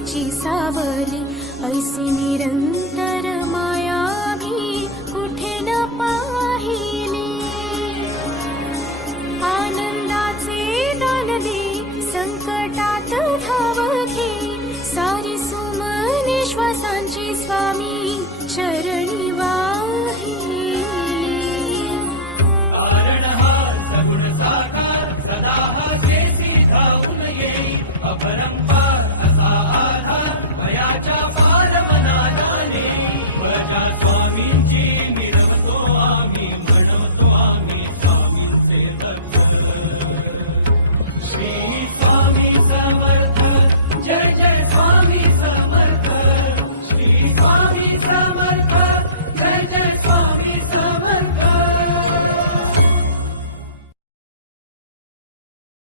करुणेची सावली, ऐसी निरंतर माया मी कुठे न पाहिली. आनंदाचे दान दे, संकटात धाव घे, सारी सुमने श्वासांची स्वामी चरणी वाहिली. श्री